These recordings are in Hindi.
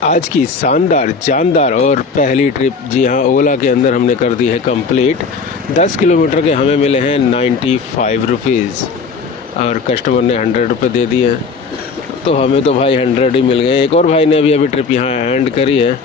आज की शानदार जानदार और पहली ट्रिप जी हाँ ओला के अंदर हमने कर दी है कंप्लीट। 10 किलोमीटर के हमें मिले हैं 95 रुपीज़ और कस्टमर ने 100 रुपये दे दिए हैं, तो हमें तो भाई 100 ही मिल गए। एक और भाई ने अभी ट्रिप यहाँ एंड करी है।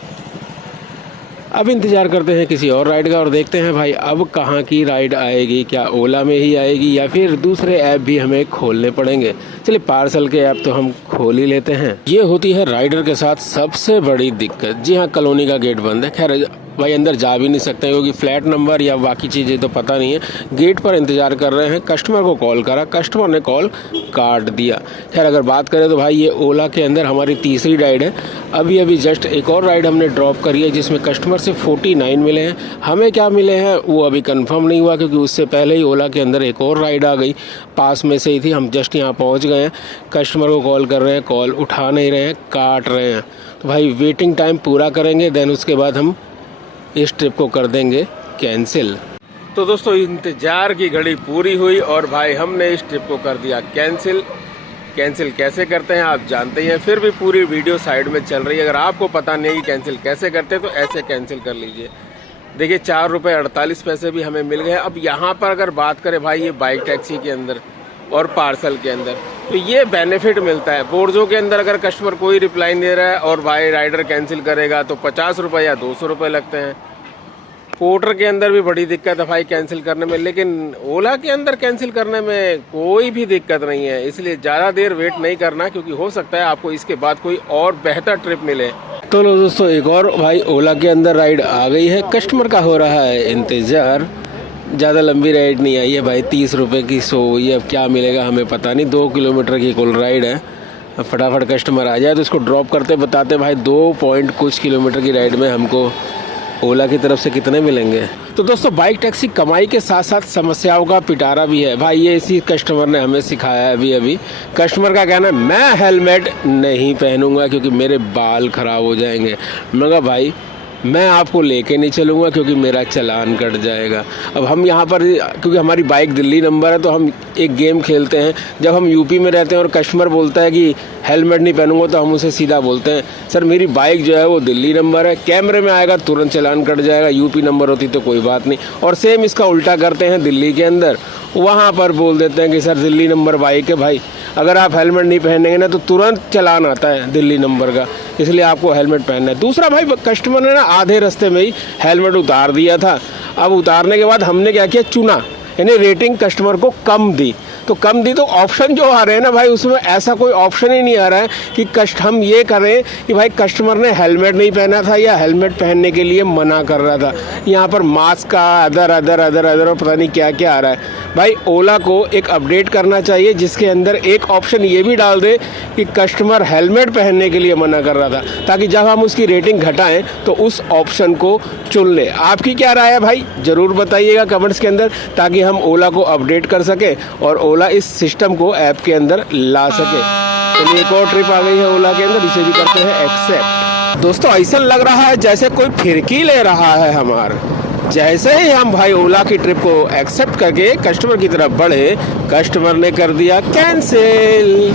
अब इंतज़ार करते हैं किसी और राइड का और देखते हैं भाई अब कहाँ की राइड आएगी, क्या ओला में ही आएगी या फिर दूसरे ऐप भी हमें खोलने पड़ेंगे। चलिए पार्सल के ऐप तो हम खोल ही लेते हैं। ये होती है राइडर के साथ सबसे बड़ी दिक्कत। जी हाँ, कॉलोनी का गेट बंद है। खैर भाई अंदर जा भी नहीं सकते क्योंकि फ्लैट नंबर या बाकी चीज़ें तो पता नहीं है। गेट पर इंतज़ार कर रहे हैं, कस्टमर को कॉल करा, कस्टमर ने कॉल काट दिया। खैर अगर बात करें तो भाई ये ओला के अंदर हमारी तीसरी राइड है। अभी जस्ट एक और राइड हमने ड्रॉप करी है जिसमें कस्टमर से 49 मिले हैं। हमें क्या मिले हैं वो अभी कंफर्म नहीं हुआ क्योंकि उससे पहले ही ओला के अंदर एक और राइड आ गई, पास में से ही थी। हम जस्ट यहाँ पहुँच गए हैं, कस्टमर को कॉल कर रहे हैं, कॉल उठा नहीं रहे हैं, काट रहे हैं। तो भाई वेटिंग टाइम पूरा करेंगे, देन उसके बाद हम इस ट्रिप को कर देंगे कैंसिल। तो दोस्तों इंतज़ार की घड़ी पूरी हुई और भाई हमने इस ट्रिप को कर दिया कैंसिल। कैंसिल कैसे करते हैं आप जानते ही हैं, फिर भी पूरी वीडियो साइड में चल रही है। अगर आपको पता नहीं है कि कैंसिल कैसे करते हैं तो ऐसे कैंसिल कर लीजिए। देखिए 4 रुपये 48 पैसे भी हमें मिल गए। अब यहाँ पर अगर बात करें भाई ये बाइक टैक्सी के अंदर और पार्सल के अंदर तो ये बेनिफिट मिलता है। बोर्जो के अंदर अगर कस्टमर कोई रिप्लाई नहीं दे रहा है और भाई राइडर कैंसिल करेगा तो 50 रुपये या 200 रुपये लगते हैं। पोर्टर के अंदर भी बड़ी दिक्कत है भाई कैंसिल करने में, लेकिन ओला के अंदर कैंसिल करने में कोई भी दिक्कत नहीं है। इसलिए ज़्यादा देर वेट नहीं करना क्योंकि हो सकता है आपको इसके बाद कोई और बेहतर ट्रिप मिले। तो लो दोस्तों एक और भाई ओला के अंदर राइड आ गई है, कस्टमर का हो रहा है इंतज़ार। ज़्यादा लंबी राइड नहीं आई है भाई, 30 रुपये की। सो ये अब क्या मिलेगा हमें पता नहीं। 2 किलोमीटर की कुल राइड है। अब फटाफट कस्टमर आ जाए तो इसको ड्रॉप करते बताते भाई 2 पॉइंट कुछ किलोमीटर की राइड में हमको ओला की तरफ से कितने मिलेंगे। तो दोस्तों बाइक टैक्सी कमाई के साथ साथ समस्याओं का पिटारा भी है भाई। ये इसी कस्टमर ने हमें सिखाया है अभी। कस्टमर का कहना है मैं हेलमेट नहीं पहनूंगा क्योंकि मेरे बाल खराब हो जाएंगे। मैं कहा भाई मैं आपको लेके नहीं चलूँगा क्योंकि मेरा चालान कट जाएगा। अब हम यहाँ पर क्योंकि हमारी बाइक दिल्ली नंबर है तो हम एक गेम खेलते हैं। जब हम यूपी में रहते हैं और कस्टमर बोलता है कि हेलमेट नहीं पहनूंगा तो हम उसे सीधा बोलते हैं सर मेरी बाइक जो है वो दिल्ली नंबर है, कैमरे में आएगा तुरंत चालान कट जाएगा। यूपी नंबर होती तो कोई बात नहीं। और सेम इसका उल्टा करते हैं दिल्ली के अंदर, वहाँ पर बोल देते हैं कि सर दिल्ली नंबर बाइक है भाई, अगर आप हेलमेट नहीं पहनेंगे ना तो तुरंत चालान आता है दिल्ली नंबर का, इसलिए आपको हेलमेट पहनना है। दूसरा भाई कस्टमर ने ना आधे रास्ते में ही हेलमेट उतार दिया था। अब उतारने के बाद हमने क्या किया, चुना, यानी रेटिंग कस्टमर को कम दी। तो कम दी तो ऑप्शन जो आ रहे हैं ना भाई उसमें ऐसा कोई ऑप्शन ही नहीं आ रहा है कि हम ये करें कि भाई कस्टमर ने हेलमेट नहीं पहना था या हेलमेट पहनने के लिए मना कर रहा था। यहाँ पर मास्क का अदर और पता नहीं क्या क्या आ रहा है। भाई ओला को एक अपडेट करना चाहिए जिसके अंदर एक ऑप्शन ये भी डाल दे कि कस्टमर हेलमेट पहनने के लिए मना कर रहा था, ताकि जब हम उसकी रेटिंग घटाएं तो उस ऑप्शन को चुन ले। आपकी क्या राय है भाई ज़रूर बताइएगा कमेंट्स के अंदर, ताकि हम ओला को अपडेट कर सके और ओला इस सिस्टम को ऐप के अंदर ला सके। चलिए एक और ट्रिप आ गई है ओला के अंदर, इसे भी करते हैं एक्सेप्ट। दोस्तों ऐसा लग रहा है जैसे कोई फिरकी ले रहा है हमार। जैसे ही हम भाई ओला की ट्रिप को एक्सेप्ट करके कस्टमर की तरफ बढ़े, कस्टमर ने कर दिया कैंसिल।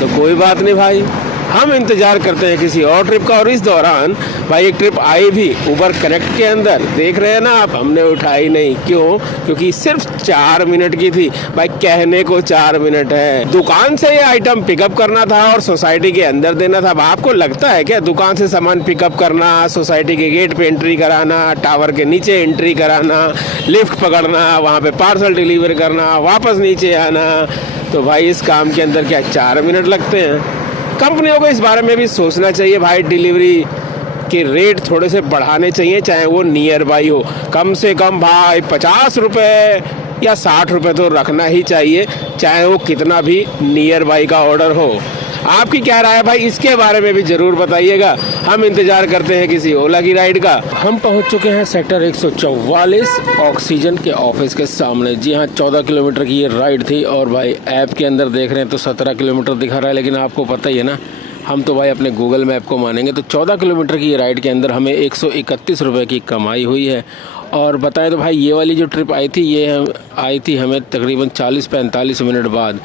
तो कोई बात नहीं भाई, हम इंतज़ार करते हैं किसी और ट्रिप का। और इस दौरान भाई एक ट्रिप आई भी उबर कनेक्ट के अंदर, देख रहे हैं ना आप, हमने उठाई नहीं। क्यों? क्योंकि सिर्फ 4 मिनट की थी भाई, कहने को 4 मिनट है। दुकान से ये आइटम पिकअप करना था और सोसाइटी के अंदर देना था। अब आपको लगता है क्या दुकान से सामान पिकअप करना, सोसाइटी के गेट पे एंट्री कराना, टावर के नीचे एंट्री कराना, लिफ्ट पकड़ना, वहाँ पे पार्सल डिलीवर करना, वापस नीचे आना, तो भाई इस काम के अंदर क्या 4 मिनट लगते हैं? कंपनियों को इस बारे में भी सोचना चाहिए भाई, डिलीवरी के रेट थोड़े से बढ़ाने चाहिए, चाहे वो नियर बाई हो। कम से कम भाई 50 रुपये या 60 रुपये तो रखना ही चाहिए, चाहे वो कितना भी नियर बाई का ऑर्डर हो। आपकी क्या राय है भाई, इसके बारे में भी ज़रूर बताइएगा। हम इंतज़ार करते हैं किसी ओला की राइड का। हम पहुंच चुके हैं सेक्टर 144 ऑक्सीजन के ऑफिस के सामने। जी हाँ, 14 किलोमीटर की ये राइड थी और भाई ऐप के अंदर देख रहे हैं तो 17 किलोमीटर दिखा रहा है, लेकिन आपको पता ही है ना हम तो भाई अपने गूगल मैप को मानेंगे। तो 14 किलोमीटर की ये राइड के अंदर हमें 131 रुपये की कमाई हुई है। और बताएं तो भाई ये वाली जो ट्रिप आई थी ये आई थी हमें तकरीबन 40-45 मिनट बाद।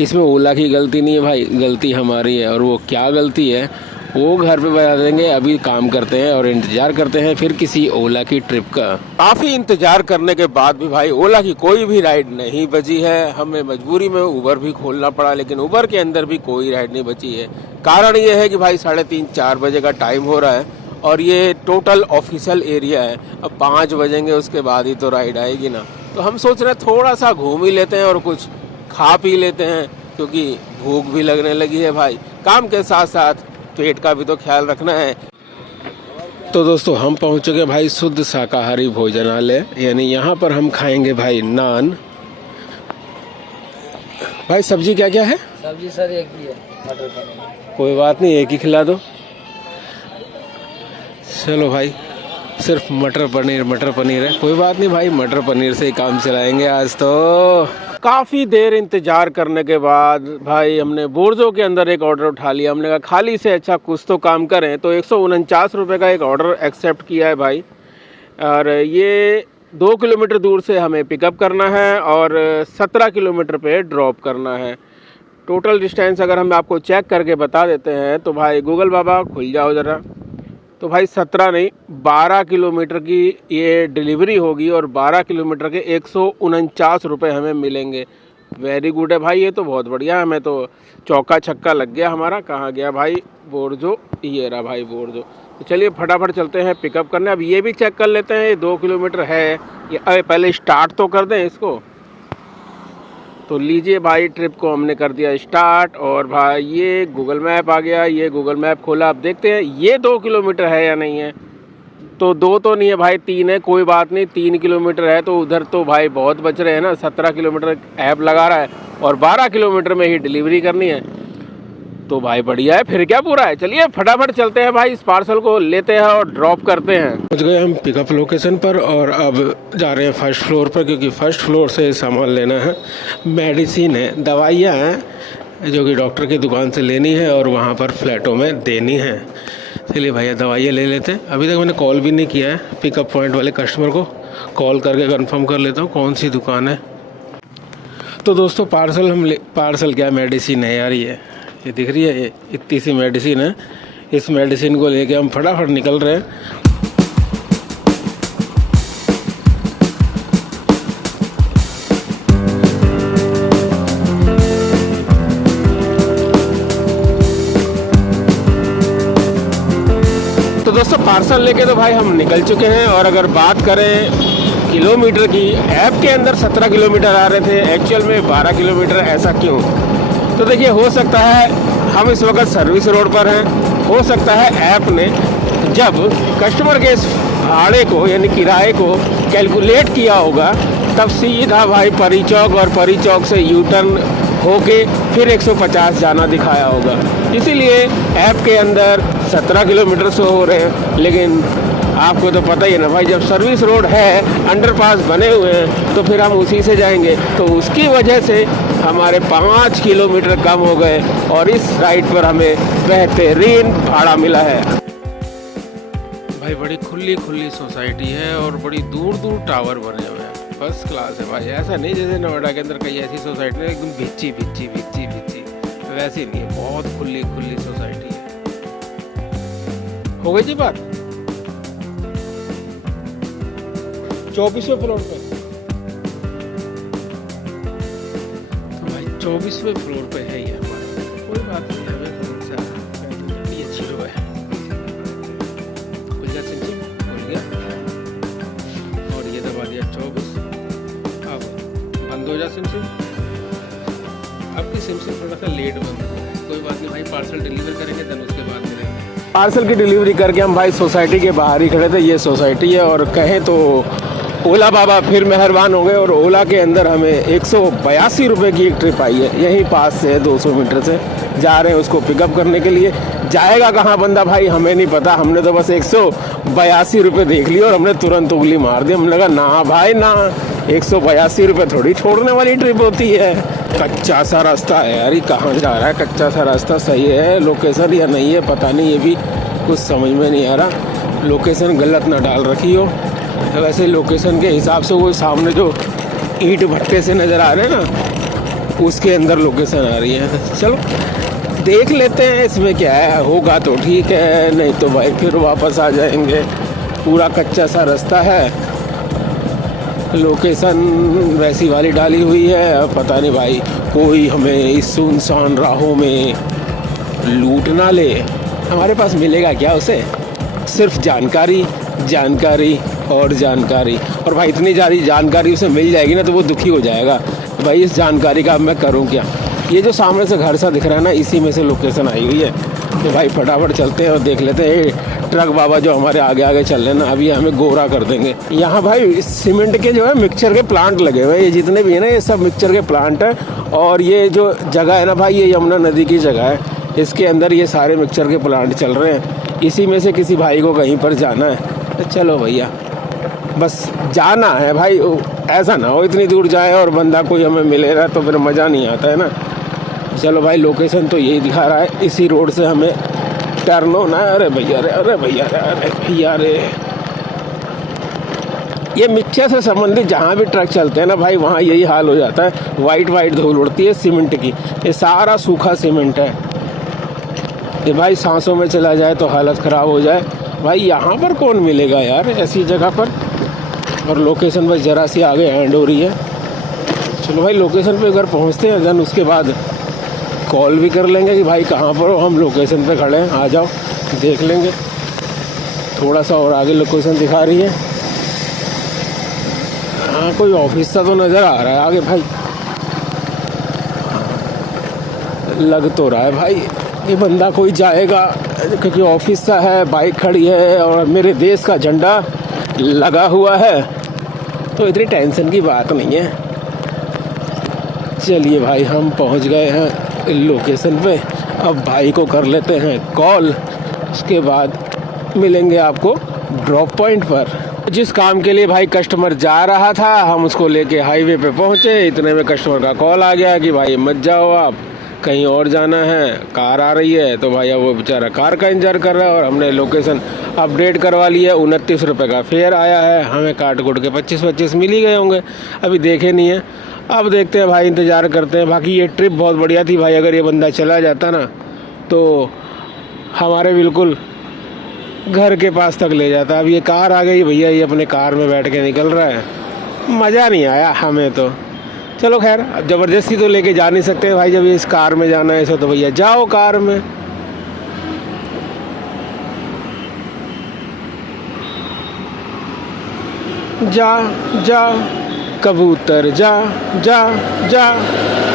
इसमें ओला की गलती नहीं है भाई, गलती हमारी है। और वो क्या गलती है वो घर पे बता देंगे। अभी काम करते हैं और इंतज़ार करते हैं फिर किसी ओला की ट्रिप का। काफ़ी इंतज़ार करने के बाद भी भाई ओला की कोई भी राइड नहीं बची है। हमें मजबूरी में उबर भी खोलना पड़ा, लेकिन उबर के अंदर भी कोई राइड नहीं बची है। कारण ये है कि भाई 3:30-4 बजे का टाइम हो रहा है और ये टोटल ऑफिशियल एरिया है। अब 5 बजेंगे उसके बाद ही तो राइड आएगी ना। तो हम सोच रहे हैं थोड़ा सा घूम ही लेते हैं और कुछ खा पी लेते हैं, क्योंकि भूख भी लगने लगी है भाई। काम के साथ साथ पेट का भी तो ख्याल रखना है। तो दोस्तों हम पहुंच चुके भाई शुद्ध शाकाहारी भोजनालय, यानी यहाँ पर हम खाएंगे भाई नान। भाई सब्जी क्या क्या है? सब्जी सर एक ही है, मटर पनीर। कोई बात नहीं, एक ही खिला दो। चलो भाई, सिर्फ मटर पनीर है। कोई बात नहीं भाई, मटर पनीर से ही काम चलाएंगे आज तो। काफ़ी देर इंतज़ार करने के बाद भाई हमने बोर्जो के अंदर एक ऑर्डर उठा लिया। हमने कहा खाली से अच्छा कुछ तो काम करें, तो 149 रुपये का एक ऑर्डर एक्सेप्ट किया है भाई। और ये 2 किलोमीटर दूर से हमें पिकअप करना है और 17 किलोमीटर पे ड्रॉप करना है। टोटल डिस्टेंस अगर हम आपको चेक करके बता देते हैं तो भाई गूगल बाबा खुल जाओ ज़रा। तो भाई 17 नहीं 12 किलोमीटर की ये डिलीवरी होगी और 12 किलोमीटर के 149 रुपये हमें मिलेंगे। वेरी गुड है भाई, ये तो बहुत बढ़िया। हमें तो चौका छक्का लग गया हमारा। कहाँ गया भाई बोर्जो? ये रहा भाई बोर्जो। तो चलिए फटाफट चलते हैं पिकअप करने। अब ये भी चेक कर लेते हैं, ये 2 किलोमीटर है ये। अरे पहले स्टार्ट तो कर दें इसको। तो लीजिए भाई, ट्रिप को हमने कर दिया स्टार्ट और भाई ये गूगल मैप आ गया। ये गूगल मैप खोला, अब देखते हैं ये 2 किलोमीटर है या नहीं है। तो 2 तो नहीं है भाई, 3 है। कोई बात नहीं, 3 किलोमीटर है तो उधर तो भाई बहुत बच रहे हैं ना। 17 किलोमीटर ऐप लगा रहा है और 12 किलोमीटर में ही डिलीवरी करनी है, तो भाई बढ़िया है। फिर क्या पूरा है। चलिए फटाफट चलते हैं भाई, इस पार्सल को लेते हैं और ड्रॉप करते हैं। पहुंच गए हम पिकअप लोकेशन पर और अब जा रहे हैं फर्स्ट फ्लोर पर, क्योंकि फर्स्ट फ्लोर से सामान लेना है। मेडिसिन है, दवाइयाँ हैं जो कि डॉक्टर की दुकान से लेनी है और वहाँ पर फ्लैटों में देनी है। चलिए भैया दवाइयाँ ले लेते हैं। अभी तक मैंने कॉल भी नहीं किया है पिकअप पॉइंट वाले कस्टमर को। कॉल करके कंफर्म कर लेता हूँ कौन सी दुकान है। तो दोस्तों पार्सल क्या मेडिसिन है यार, ये दिख रही है, ये इतनी सी मेडिसिन है। इस मेडिसिन को लेके हम फटाफट निकल रहे हैं। तो दोस्तों पार्सल लेके तो भाई हम निकल चुके हैं। और अगर बात करें किलोमीटर की, ऐप के अंदर 17 किलोमीटर आ रहे थे, एक्चुअल में 12 किलोमीटर। ऐसा क्यों? तो देखिए हो सकता है हम इस वक्त सर्विस रोड पर हैं। हो सकता है ऐप ने जब कस्टमर के इस भाड़े को यानी किराए को कैलकुलेट किया होगा, तब सीधा भाई परी चौक और परी चौक से यू टर्न होके फिर 150 जाना दिखाया होगा। इसीलिए ऐप के अंदर 17 किलोमीटर से हो रहे हैं। लेकिन आपको तो पता ही है ना भाई, जब सर्विस रोड है, अंडरपास बने हुए हैं, तो फिर हम उसी से जाएंगे। तो उसकी वजह से हमारे 5 किलोमीटर कम हो गए और इस राइड पर हमें बेहतरीन भाड़ा मिला है। भाई बड़ी खुली सोसाइटी है और बड़ी दूर दूर टावर बने हुए हैं। फर्स्ट क्लास है भाई। ऐसा नहीं जैसे नोएडा के अंदर कई ऐसी सोसाइटी है एकदम भिच्ची वैसी नहीं है। बहुत खुली सोसाइटी है। हो गई जी बात। 24वें फ्लोर पे, तो भाई 24वें फ्लोर पे है ये हमारा। कोई बात नहीं, हमें कौन सा ये अच्छी रो है। खुल गया सिम खुल गया और ये दबा दिया 24। अब बंद हो जा सिम। आपकी सिम थोड़ा सा लेट बंद हो है। कोई बात नहीं भाई, पार्सल डिलीवर करेंगे देन उसके बाद मिलेंगे। पार्सल की डिलीवरी करके हम भाई सोसाइटी के बाहर ही खड़े थे। ये सोसाइटी है और कहें तो ओला बाबा फिर मेहरबान हो गए और ओला के अंदर हमें 182 रुपये की एक ट्रिप आई है। यहीं पास से है, 200 मीटर से। जा रहे हैं उसको पिकअप करने के लिए। जाएगा कहाँ बंदा भाई हमें नहीं पता। हमने तो बस 182 रुपये देख लिए और हमने तुरंत उंगली मार दी। हमने लगा ना भाई ना, 182 रुपये थोड़ी छोड़ने वाली ट्रिप होती है। कच्चा सा रास्ता है यार, कहाँ जा रहा है? कच्चा सा रास्ता सही है लोकेशन या नहीं है पता नहीं, ये भी कुछ समझ में नहीं आ रहा। लोकेशन गलत ना डाल रखी हो। तो वैसे लोकेशन के हिसाब से वो सामने जो ईंट भट्टे से नज़र आ रहे हैं ना, उसके अंदर लोकेशन आ रही है। चलो देख लेते हैं इसमें क्या है, होगा तो ठीक है, नहीं तो भाई फिर वापस आ जाएंगे। पूरा कच्चा सा रास्ता है, लोकेशन वैसी वाली डाली हुई है। अब पता नहीं भाई कोई हमें इस सुनसान राहों में लूट ना ले। हमारे पास मिलेगा क्या उसे? सिर्फ जानकारी, जानकारी और जानकारी। और भाई इतनी सारी जानकारी उसे मिल जाएगी ना तो वो दुखी हो जाएगा। भाई इस जानकारी का अब मैं करूँ क्या? ये जो सामने से घर सा दिख रहा है ना, इसी में से लोकेशन आई हुई है। तो भाई फटाफट चलते हैं और देख लेते हैं। ट्रक बाबा जो हमारे आगे आगे चल रहे हैं ना, अभी हमें गोरा कर देंगे। यहाँ भाई सीमेंट के जो है मिक्सचर के प्लांट लगे हुए हैं। ये जितने भी है ना, ये सब मिक्सचर के प्लांट है। और ये जो जगह है ना भाई, ये यमुना नदी की जगह है। इसके अंदर ये सारे मिक्सचर के प्लांट चल रहे हैं। इसी में से किसी भाई को कहीं पर जाना है तो चलो भैया, बस जाना है भाई। ऐसा ना हो इतनी दूर जाए और बंदा कोई हमें मिले ना तो फिर मज़ा नहीं आता है ना। चलो भाई, लोकेशन तो यही दिखा रहा है, इसी रोड से हमें टर्न होना है। अरे भैया रे, अरे भैया रे, अरे भैया रे। ये मिक्सचर से संबंधित जहाँ भी ट्रक चलते हैं ना भाई, वहाँ यही हाल हो जाता है। वाइट वाइट धूल उड़ती है सीमेंट की। ये सारा सूखा सीमेंट है। ये भाई सांसों में चला जाए तो हालत ख़राब हो जाए। भाई यहाँ पर कौन मिलेगा यार ऐसी जगह पर? और लोकेशन बस ज़रा सी आगे एंड हो रही है। चलो भाई, लोकेशन पे अगर पहुँचते हैं देन उसके बाद कॉल भी कर लेंगे कि भाई कहाँ पर हो, हम लोकेशन पे खड़े हैं, आ जाओ, देख लेंगे। थोड़ा सा और आगे लोकेशन दिखा रही है। हाँ, कोई ऑफिस सा तो नज़र आ रहा है आगे भाई, लग तो रहा है भाई ये बंदा कोई जाएगा, क्योंकि ऑफिस सा है, बाइक खड़ी है और मेरे देश का झंडा लगा हुआ है, तो इतनी टेंशन की बात नहीं है। चलिए भाई, हम पहुंच गए हैं लोकेशन पे। अब भाई को कर लेते हैं कॉल, उसके बाद मिलेंगे आपको ड्रॉप पॉइंट पर। जिस काम के लिए भाई कस्टमर जा रहा था, हम उसको लेके हाईवे पे पहुंचे। इतने में कस्टमर का कॉल आ गया कि भाई मत जाओ, आप कहीं और जाना है, कार आ रही है। तो भाई अब वो बेचारा कार का इंतजार कर रहा है और हमने लोकेशन अपडेट करवा ली है। 29 रुपये का फेयर आया है, हमें काट कुट के 25-25 मिल ही गए होंगे, अभी देखे नहीं है। अब देखते हैं भाई, इंतज़ार करते हैं। बाकी ये ट्रिप बहुत बढ़िया थी भाई, अगर ये बंदा चला जाता ना तो हमारे बिल्कुल घर के पास तक ले जाता। अब ये कार आ गई भैया, ये अपने कार में बैठ के निकल रहा है, मज़ा नहीं आया हमें तो। चलो खैर, ज़बरदस्ती तो लेके जा नहीं सकते भाई, जब ये इस कार में जाना है ऐसा तो भैया जाओ कार में। जा जा कबूतर जा जा जा,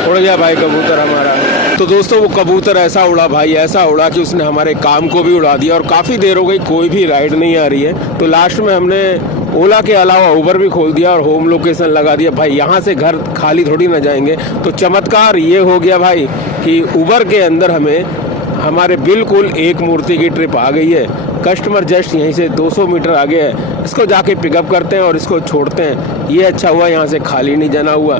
उड़ गया भाई कबूतर हमारा। तो दोस्तों वो कबूतर ऐसा उड़ा भाई, ऐसा उड़ा कि उसने हमारे काम को भी उड़ा दिया। और काफ़ी देर हो गई, कोई भी राइड नहीं आ रही है। तो लास्ट में हमने ओला के अलावा उबर भी खोल दिया और होम लोकेशन लगा दिया। भाई यहाँ से घर खाली थोड़ी ना जाएंगे। तो चमत्कार ये हो गया भाई कि उबर के अंदर हमें हमारे बिल्कुल एक मूर्ति की ट्रिप आ गई है। कस्टमर जस्ट यहीं से 200 मीटर आगे है, इसको जाके पिकअप करते हैं और इसको छोड़ते हैं। ये अच्छा हुआ यहाँ से खाली नहीं जाना हुआ।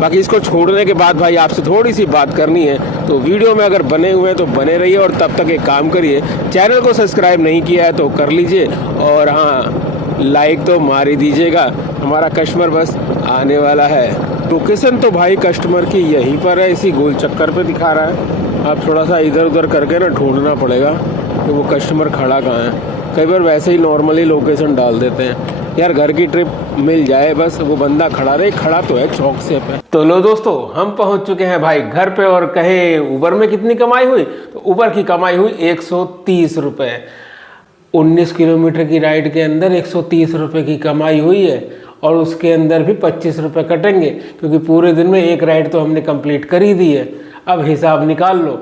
बाकी इसको छोड़ने के बाद भाई आपसे थोड़ी सी बात करनी है, तो वीडियो में अगर बने हुए हैं तो बने रहिए। और तब तक एक काम करिए, चैनल को सब्सक्राइब नहीं किया है तो कर लीजिए, और हाँ लाइक तो मार ही दीजिएगा। हमारा कस्टमर बस आने वाला है। लोकेशन तो भाई कस्टमर की यहीं पर है, इसी गोल चक्कर पे दिखा रहा है। आप थोड़ा सा इधर उधर करके ना ढूंढना पड़ेगा कि वो कस्टमर खड़ा कहाँ है। कई बार वैसे ही नॉर्मली लोकेशन डाल देते हैं यार, घर की ट्रिप मिल जाए बस, वो बंदा खड़ा रहे। खड़ा तो है चौक से पे। तो लो दोस्तों, हम पहुंच चुके हैं भाई घर पे। और कहे उबर में कितनी कमाई हुई, तो उबर की कमाई हुई 130 रुपये। 19 किलोमीटर की राइड के अंदर 130 रुपये की कमाई हुई है। और उसके अंदर भी 25 रुपये कटेंगे, क्योंकि पूरे दिन में एक राइड तो हमने कंप्लीट कर ही दी है। अब हिसाब निकाल लो,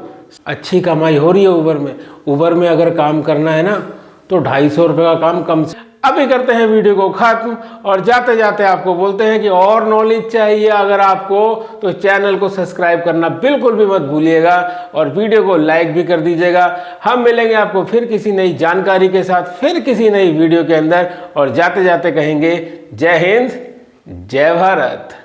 अच्छी कमाई हो रही है उबर में। उबर में अगर काम करना है ना तो 250 रुपये का काम कम से। अभी करते हैं वीडियो को खत्म, और जाते जाते आपको बोलते हैं कि और नॉलेज चाहिए अगर आपको, तो चैनल को सब्सक्राइब करना बिल्कुल भी मत भूलिएगा, और वीडियो को लाइक भी कर दीजिएगा। हम मिलेंगे आपको फिर किसी नई जानकारी के साथ, फिर किसी नई वीडियो के अंदर। और जाते जाते कहेंगे जय हिंद, जय भारत।